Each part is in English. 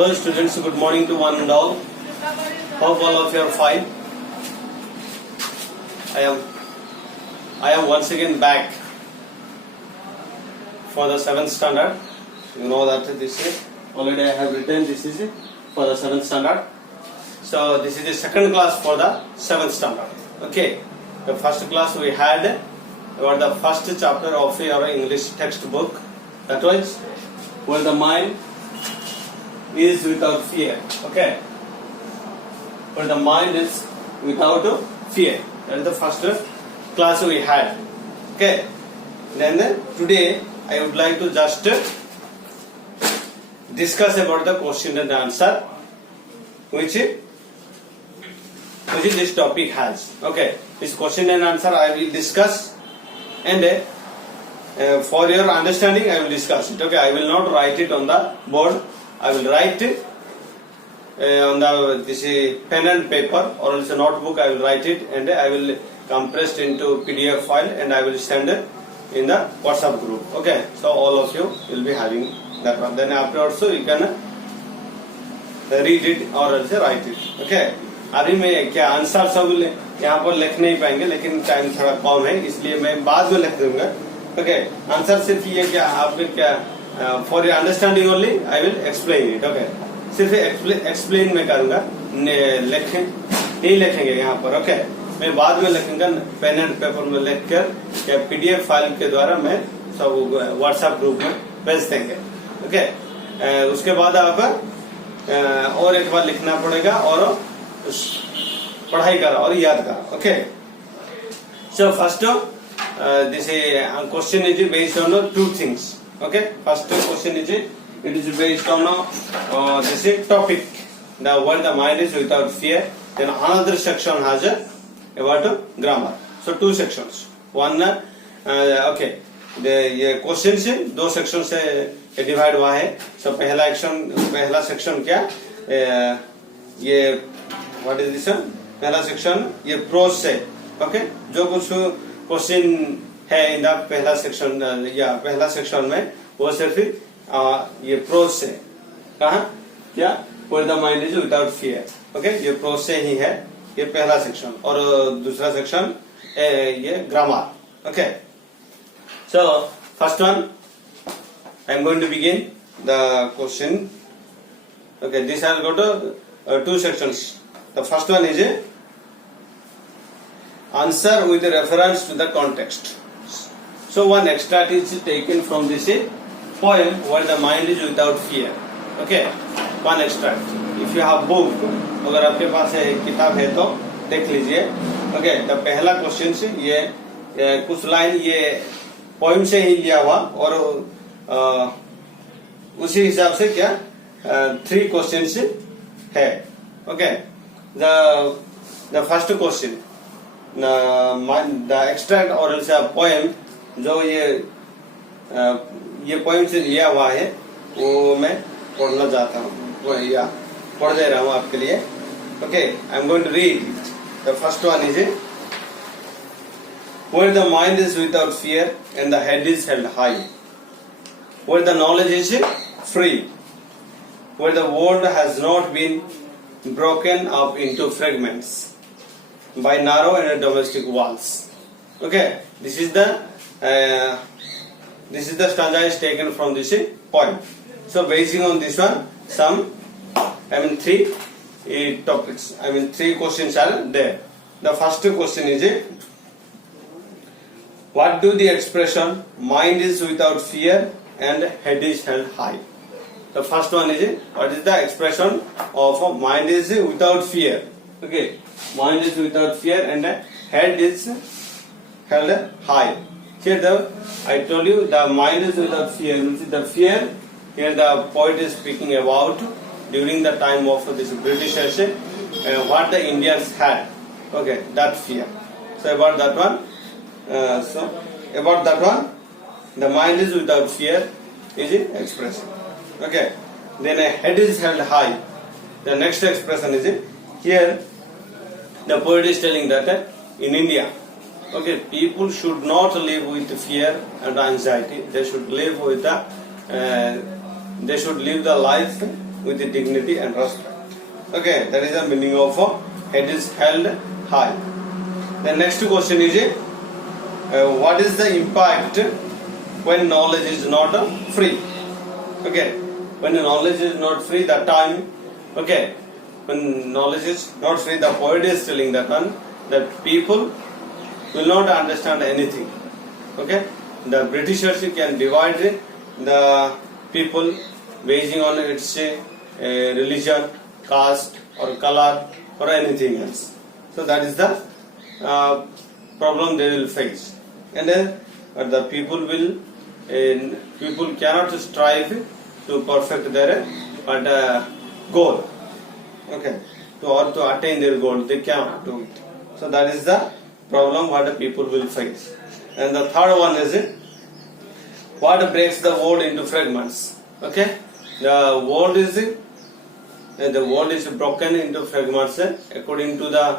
Hello students, good morning to one and all. Hope all of you are fine. I am once again back for the 7th standard. You know that this is already I have written this is for the 7th standard. So this is the second class for the 7th standard. Okay. The first class we had about the first chapter of your English textbook. That was where the mind is without fear. Okay. Where the mind is without fear. That is the first class we had. Okay. Then today I would like to just discuss about the question and answer which this topic has. Okay. This question and answer I will discuss, and for your understanding I will discuss it. Okay. I will not write it on the board. I will write it on this pen and paper or else a notebook. I will write it and I will compress it into PDF file and I will send it in the WhatsApp group. Okay, so all of you will be having that one. Then after also you can read it or else write it. Okay, अभी मैं क्या answer सब यहाँ पर लिख नहीं पाएंगे, लेकिन टाइम थोड़ा कम है इसलिए मैं बाद में लिख दूंगा. ओके, आंसर सिर्फ ये क्या आपके क्या for your understanding only I will explain it. Okay, सिर्फ एक्सप्लेन में करूंगा, लिखें नहीं लिखेंगे यहाँ पर. ओके, मैं बाद में लिखूंगा पेन एंड पेपर में लिखकर या PDF फाइल के द्वारा मैं सब WhatsApp ग्रुप में भेज देंगे. ओके, उसके बाद आप और एक बार लिखना पड़ेगा और पढ़ाई करा और याद करा. Okay, so first this question is based on two things. Okay, first question is it is based on this topic, the word the mind is without fear. Then another section has about grammar. So two sections. One okay, ये question से दो section से divide हुआ है. So पहला section क्या ये what is this, पहला सेक्शन ये प्रोज से. ओके, जो कुछ क्वेश्चन है इन द पहला सेक्शन या पहला सेक्शन में वो सिर्फ ये प्रोज से कहा क्या where the mind is without fear. Okay, ये प्रोज से ही है ये पहला सेक्शन. और दूसरा सेक्शन ये grammar. Okay, so first one I am going to begin the question. Okay, this has got two sections. The first one is answer with reference to the context. So one extract is taken from this poem where the mind is without fear. Okay, one extract. If you have book, अगर आपके पास किताब है तो देख लीजिए. Okay, the पहला question से ये कुछ लाइन ये पोएम से ही लिया हुआ और उसी हिसाब से क्या 3 क्वेश्चंस है. Okay, the first question, the extract or else a poem जो ये पोएम से लिया हुआ है वो मैं पढ़ना चाहता हूँ या पढ़ दे रहा हूँ आपके लिए. Okay, I am going to read. The first one is where the mind is without fear and the head is held high, where the knowledge is free, where the world has not been broken up into fragments by narrow and domestic walls. Okay, this is the stanza is taken from this poem. So basing on this one, three topics. Three questions are there. The first question is what do the expression mind is without fear and head is held high? The first one is what is the expression of mind is without fear. Okay, mind is without fear and head is held high. Here I told you the mind is without fear. The fear here the poet is speaking about during the time of this Britishers what the Indians had. Okay, that fear. So about that one, the mind is without fear is expressed. Okay, then a head is held high. The next expression is here the poet is telling that in India, okay, people should not live with fear and anxiety. They should live with they should live the life with dignity and respect. Okay, that is the meaning of head is held high. The next question is what is the impact when knowledge is not free? Okay, when the knowledge is not free, that time, okay, when knowledge is not free, the poet is telling that one, that people will not understand anything. Okay, the Britishers can divide the people based on its religion, caste or color or anything else. So that is the problem they will face, and then the people cannot strive to perfect their goal. Okay, to attain their goal, they cannot do it. So that is the problem what the people will face. And the third one is what breaks the world into fragments. Okay, the world is broken into fragments according to the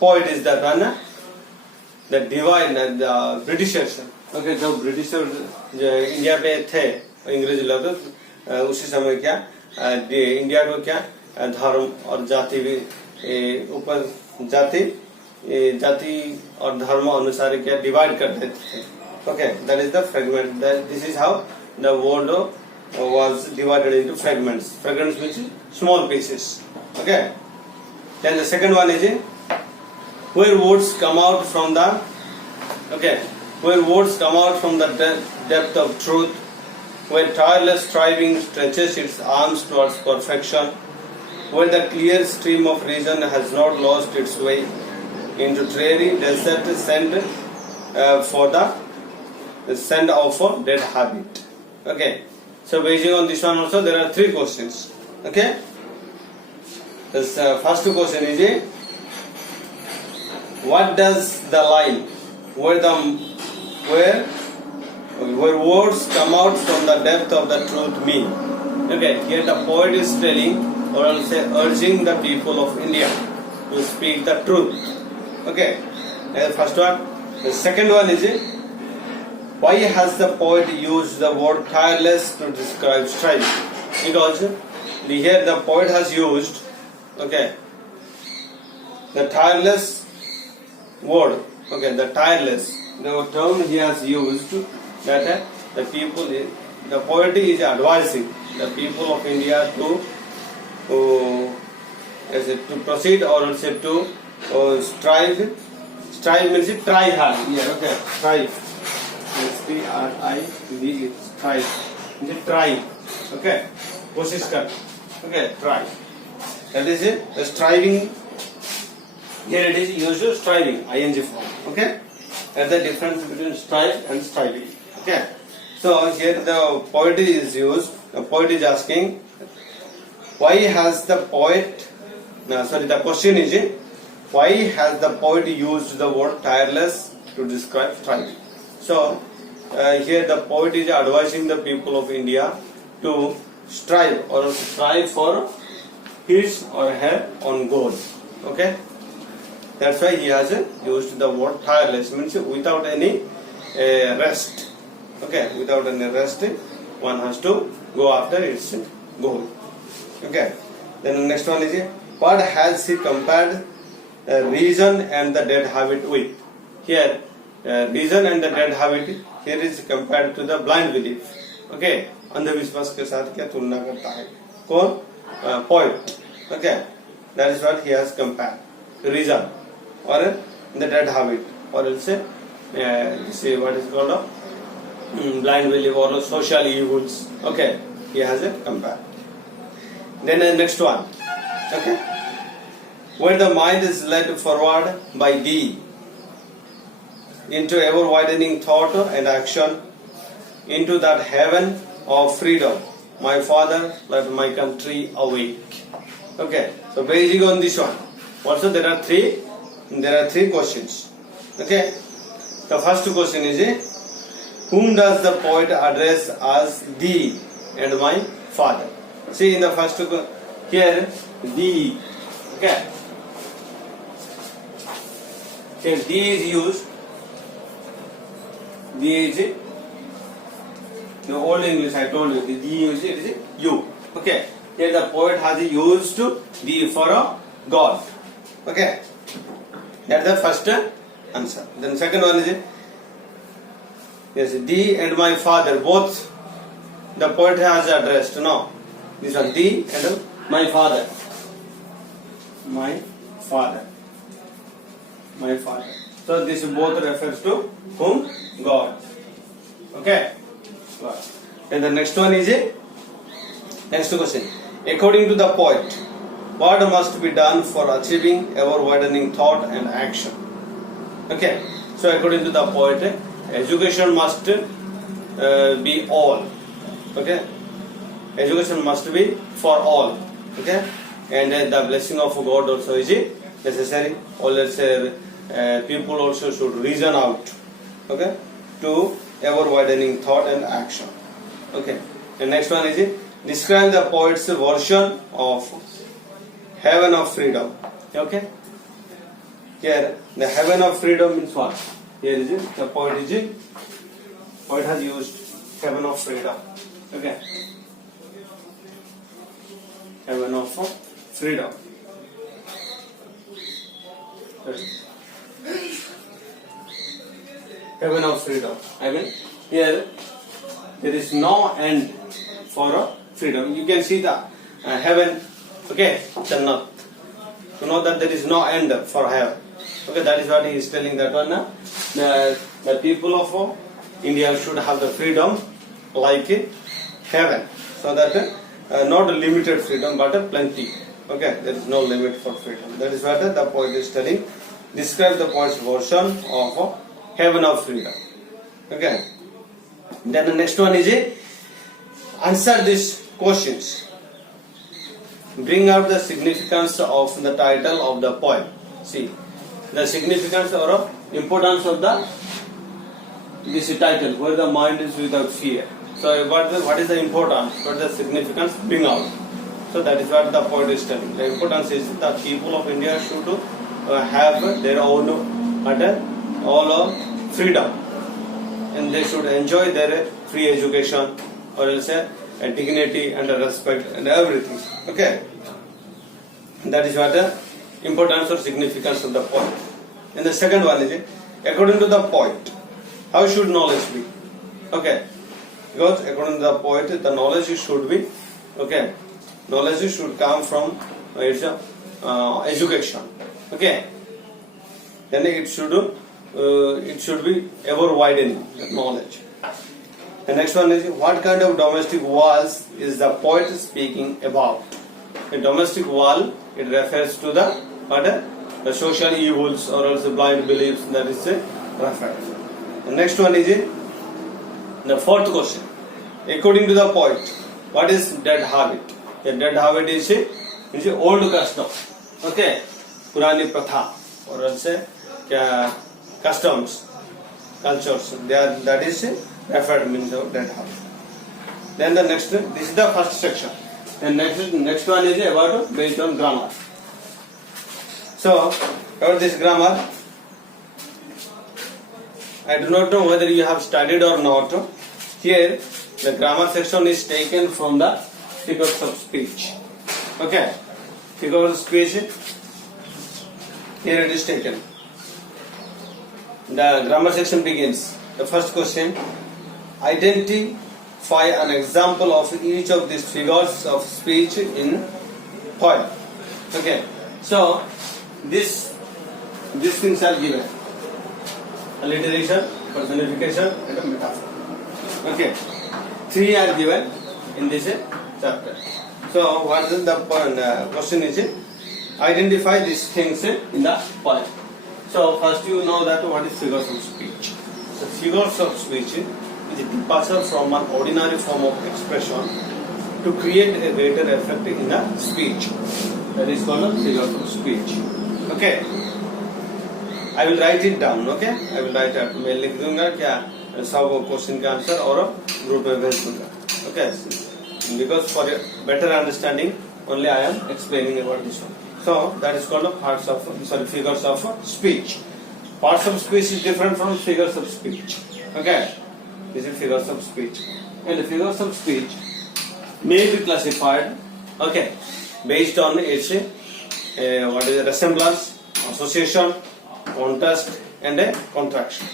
poet is that one, the divine and the Britishers. Okay, जब britisher India पे थे अंग्रेज लोग, उसी समय क्या India को क्या धर्म और जाति ऊपर जाति और धर्म अनुसार क्या डिवाइड कर देते थे. Okay, that is the fragment. This is how the world was divided into fragments. Fragments means small pieces. Okay. Then the second one is where words come out from the depth of truth, where tireless striving stretches its arms towards perfection, where the clear stream of reason has not lost its way into dreary desert send off for dead habit. Okay, so based on this one also there are three questions. Okay, this first question is what does the line where words come out from the depth of the truth mean? Okay, here the poet is telling or I'll say urging the people of India to speak the truth. Okay, the first one. The second one is why has the poet used the word tireless to describe striving? Because here the poet has used the tireless word. Okay, the tireless, the term he has used that the poet is advising the people of India to proceed or say to strive. Strive means try hard. Yeah, okay, strive. S-T-R-I-V, strive. Means try. Okay, कोशिश कर. Okay, try. That is it. The striving. Here it is used striving, ing form. Okay, that's the difference between strive and striving. Okay, so here the poet is used. The poet is asking, why has the poet? The question is, why has the poet used the word tireless to describe striving? So here the poet is advising the people of India to strive or strive for his or her own goal. Okay, that's why he has used the word tireless, means without any rest. Okay, without any rest, one has to go after its goal. Okay, then the next one is what has he compared reason and the dead habit with? Here reason and the dead habit here is compared to the blind belief. Okay, अंधविश्वास के साथ क्या तुलना करता है कौन? Poet. Okay, that is what he has compared reason or the dead habit, or else say what is called a blind belief or social evils. Okay, he has a compared. Then the next one. Okay, where the mind is led forward by thee into ever widening thought and action, into that heaven of freedom, my father, let my country awake. Okay, so basing on this one, also there are three questions. Okay, the first question is whom does the poet address as thee and my father? See in the first here thee. Okay, here thee is used. Thee is The old English I told you, the it is you. Okay. Here the poet has used the for a God. Okay. That's the first answer. Then second one is yes, thee and my father both the poet has addressed. No, these are thee and my father. My father. My father. So this both refers to whom? God. Okay. God. And the next one is next question. According to the poet, what must be done for achieving ever-widening thought and action? Okay. So according to the poet, education must be all. Okay. Education must be for all. Okay. And the blessing of God also is necessary. Also, people also should reason out. Okay. To ever-widening thought and action. Okay. The next one is describe the poet's version of heaven of freedom. Okay. Here the heaven of freedom means what? Here is it. The poet has used heaven of freedom. Okay. Heaven of freedom. Heaven of freedom. I mean, here there is no end for freedom. You can see the heaven. Okay, Jannat. You know that there is no end for heaven. Okay, that is what he is telling that one. The people of India should have the freedom like heaven, so that not a limited freedom but a plenty. Okay, there is no limit for freedom. That is what the poet is telling. Describe the poet's version of heaven of freedom. Okay. Then the next one is answer these questions. Bring out the significance of the title of the poem. See, the significance or importance of this title, where the mind is without fear. So what is the importance? What is the significance? Bring out. So that is what the poet is telling. The importance is that people of India should have their own all freedom, and they should enjoy their free education, or else dignity and respect and everything. Okay, that is what the importance or significance of the poet. And the second one is according to the poet, how should knowledge be? Okay, because according to the poet, the knowledge should be okay. Knowledge should come from its education. Okay, then it should be ever widening knowledge. The next one is what kind of domestic walls is the poet speaking about? A domestic wall, it refers to the social evils or also blind beliefs, that is referred. The next one is the fourth question. According to the poet, what is dead habit? A dead habit is old custom. Okay, Purani Pratha or else customs, cultures. That is referred means of dead habit. Then the next, this is the first section. And next one is about based on grammar. So about this grammar, I do not know whether you have studied or not. Here the grammar section is taken from the figures of speech. Okay, figures of speech. Here it is taken. The grammar section begins. The first question: identify an example of each of these figures of speech in poem. Okay, so these things are given: alliteration, personification, and a metaphor. Okay, 3 are given in this chapter. So what is the question is identify these things in the poem. So first you know that what is figures of speech. So figures of speech is a departure from an ordinary form of expression to create a greater effect in the speech. That is called figures of speech. Okay, I will write it down. Okay, I will write it. मैं लिख दूँगा क्या सब question का answer और group में भेज दूँगा. Okay, because for a better understanding, only I am explaining about this one. So that is called figures of speech. Parts of speech is different from figures of speech. Okay, this is figures of speech. and figures of speech may be classified, okay, based on its what is resemblance, association, contrast, and a contraction.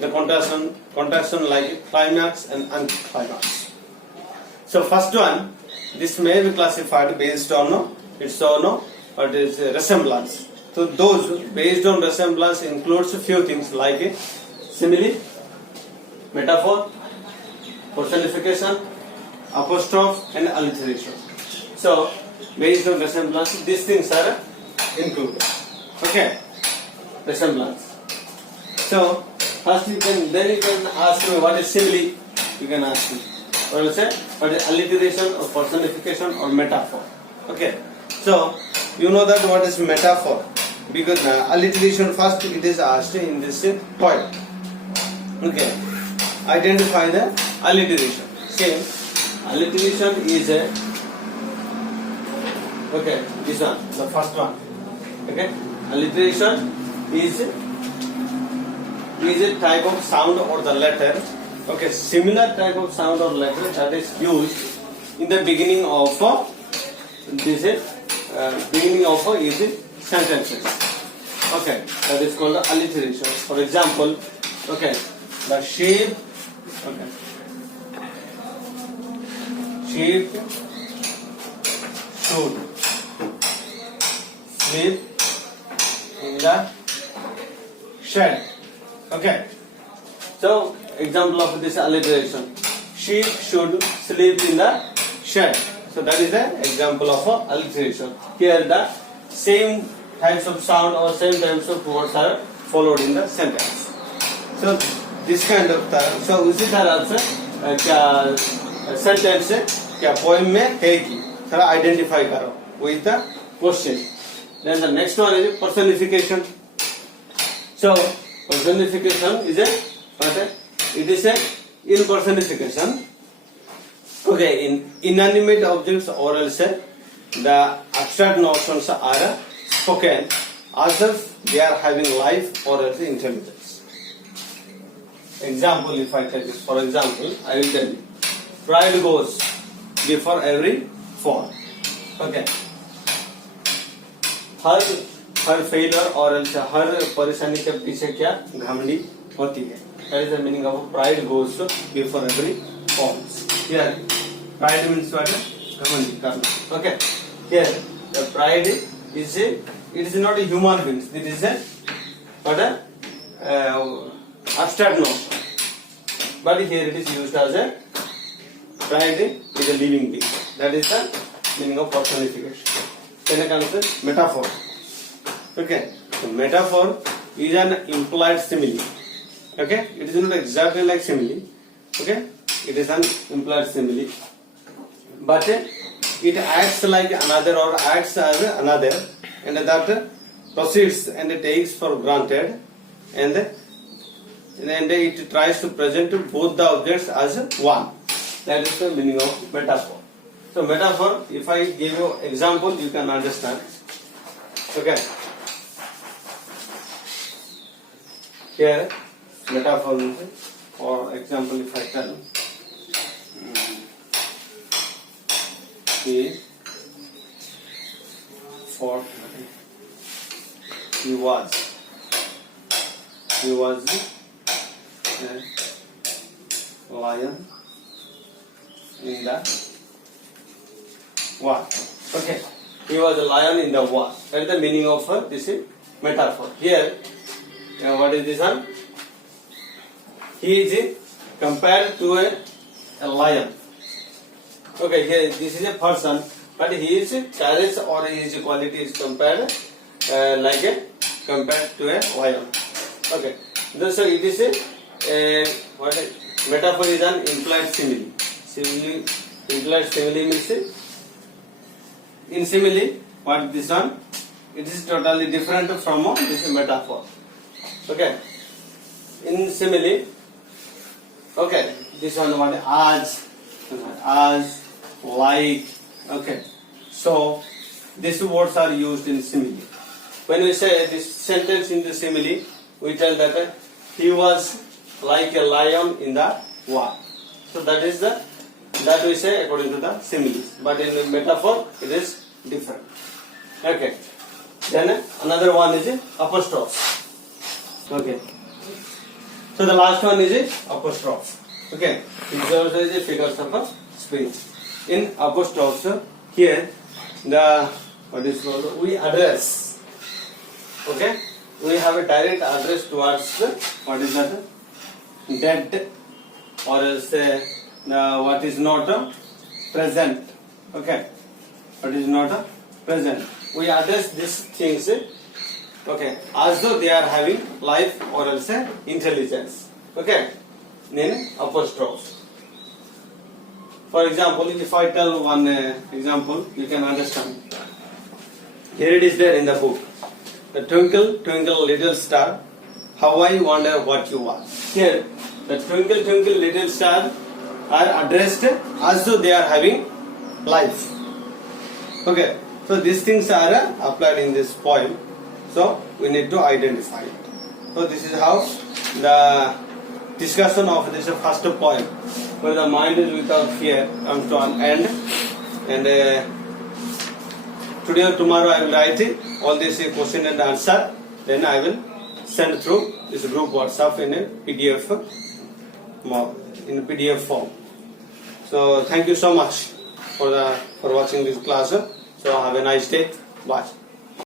The contraction like climax and anticlimax. So first one, this may be classified based on its own what is resemblance. So those based on resemblance includes a few things like simile, metaphor, personification, apostrophe, and alliteration. So based on resemblance, these things are included. Okay, resemblance. So first you can ask me what is simile. You can ask me. Or you say what is alliteration or personification or metaphor. Okay. So you know that what is metaphor because alliteration first it is asked in this point. Okay. Identify the alliteration. Same. Alliteration is a okay. This one, the first one. Okay. Alliteration is a type of sound or the letter. Okay, similar type of sound or letter that is used in the beginning of easy sentences. Okay, that is called the alliteration. For example, okay, the sheep. Okay, sheep should sleep in the shed. Okay, so example of this alliteration: sheep should sleep in the shed. So that is the example of alliteration. Here the same types of sound or same types of words are followed in the sentence. So this kind of so उसी तरह से क्या sentence है क्या poem में है कि थोड़ा identify करो with the question. Then the next one is personification. So personification is a what? It is a impersonification. Okay, in inanimate objects or else the abstract notions are spoken as if they are having life or else intelligence. Example, if I tell you, for example, I will tell you, pride goes before every fall. Okay. Her failure और else हर परेशानी के पीछे क्या घमंडी होती है. That is the meaning of pride goes before every falls. Here, pride means what? Ghamandi karna. Okay. Here, the pride is it is not a human being. It is a what a abstract notion. But here it is used as a pride is a living being. That is the meaning of personification. Then comes metaphor. Okay. So metaphor is an implied simile. Okay, it is not exactly like simile. Okay, it is an implied simile, but it acts like another or acts as another, and that proceeds and takes for granted, and it tries to present both the objects as one. That is the meaning of metaphor. So metaphor, if I give you example, you can understand. Okay, here. Metaphor, for example, if I tell he was a lion in the war. Okay, he was a lion in the war. That is the meaning of this metaphor. Here, what is this one? He is compared to a lion. Okay, here this is a person, but his carriage or his quality is compared compared to a lion. Okay, so it is what metaphor is an implied simile. Implied simile means in simile. What this one? It is totally different from this metaphor. Okay, in simile. Okay, this one what as, like. Okay, so these words are used in simile. When we say this sentence in the simile, we tell that he was like a lion in the war. So that we say according to the similes, but in the metaphor it is different. Okay. Then another one is apostrophe. Okay. So the last one is apostrophe. Okay. These also is figures of speech. In apostrophes, here the we address. Okay. We have a direct address towards what is that? Dead, or else what is not present. Okay. What is not present. We address these things, okay, as though they are having life or else intelligence. Okay. Then apostrophe. For example, if I tell one example, you can understand. Here it is there in the book. The twinkle, twinkle, little star, how I wonder what you are. Here, the twinkle, twinkle, little star are addressed as though they are having life. Okay, so these things are applied in this poem. So we need to identify it. So this is how the discussion of this first poem, where the mind is without fear, comes to an end. And today or tomorrow I will write all this question and answer. Then I will send through this group WhatsApp in a PDF form. So thank you so much for watching this class. So have a nice day. Bye.